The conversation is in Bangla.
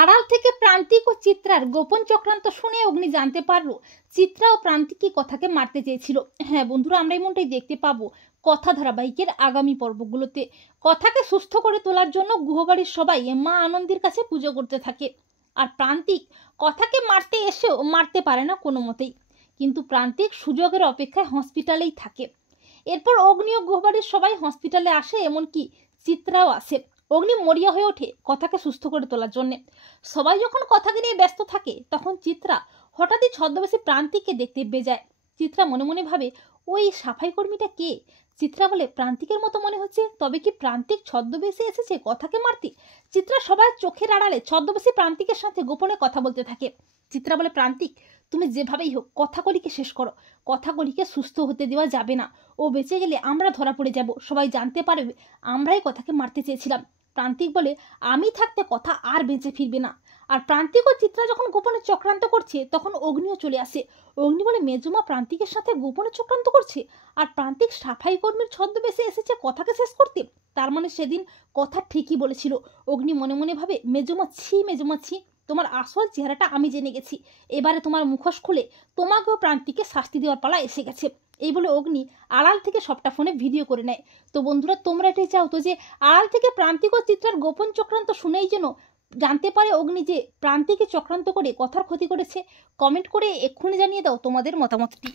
আড়াল থেকে প্রান্তিক ও চিত্রার গোপন চক্রান্ত শুনে অগ্নি জানতে পারলো চিত্রা ও প্রান্তিক কি কথাকে মারতে চেয়েছিল। হ্যাঁ বন্ধুরা, আমরা এমনটাই দেখতে পাবো কথা ধারাবাহিকের আগামী পর্বগুলোতে। কথাকে সুস্থ করে তোলার জন্য গুহবাড়ির সবাই মা আনন্দের কাছে পুজো করতে থাকে। আর প্রান্তিক কথাকে মারতে এসেও মারতে পারে না কোনো মতেই, কিন্তু প্রান্তিক সুযোগের অপেক্ষায় হসপিটালেই থাকে। এরপর অগ্নি ও গুহবাড়ির সবাই হসপিটালে আসে, এমনকি চিত্রাও আসে। অগ্নি মরিয়া হয়ে ওঠে কথাকে সুস্থ করে তোলার জন্য। সবাই যখন কথাকে নিয়ে ব্যস্ত থাকে তখন চিত্রা হঠাৎই ছদ্মবেশী প্রান্তিককে দেখতে পেয়ে যায়। চিত্রা মনে মনে ভাবে, ওই সাফাই কর্মীটা কে? চিত্রা বলে, প্রান্তিকের মতো মনে হচ্ছে, তবে কি প্রান্তিক ছদ্মবেশে এসেছে কথাকে মারতে? চিত্রা সবার চোখের আড়ালে ছদ্মবেশী প্রান্তিকের সাথে গোপনে কথা বলতে থাকে। চিত্রা বলে, প্রান্তিক তুমি যেভাবেই হোক কথাগুলিকে শেষ করো, কথাগুলিকে সুস্থ হতে দেওয়া যাবে না। ও বেঁচে গেলে আমরা ধরা পড়ে যাব, সবাই জানতে পারবে আমরাই কথাকে মারতে চেয়েছিলাম। প্রান্তিক বলে, আমি থাকতে কথা আর বেঁচে ফিরবে না। আর প্রান্তিক ও চিত্রা যখন গোপনে চক্রান্ত করছে তখন অগ্নিও চলে আসে। অগ্নি বলে, মেজমা প্রান্তিকের সাথে গোপনে চক্রান্ত করছে আর প্রান্তিক সাফাই কর্মীর ছদ্মবেশে এসেছে কথাকে শেষ করতে। তার মানে সেদিন কথা ঠিকই বলেছিল। অগ্নি মনে মনে ভাবে, মেজমা ছি, মেজমা ছি, তোমার আসল চেহারাটা আমি জেনে গেছি। এবারে তোমার মুখোশ খুলে তোমাকেও প্রান্তিকে শাস্তি দেওয়ার পালা এসে গেছে। এই বলে অগ্নি আড়াল থেকে সবটা ফোনে ভিডিও করে নেয়। তো বন্ধুরা, তোমরা এটাই চাও তো যে আড়াল থেকে প্রান্তিক ও চিত্রার গোপন চক্রান্ত শুনেই যেন জানতে পারে অগ্নি যে প্রান্তিকে চক্রান্ত করে কথার ক্ষতি করেছে? কমেন্ট করে এক্ষুনি জানিয়ে দাও তোমাদের মতামতটি।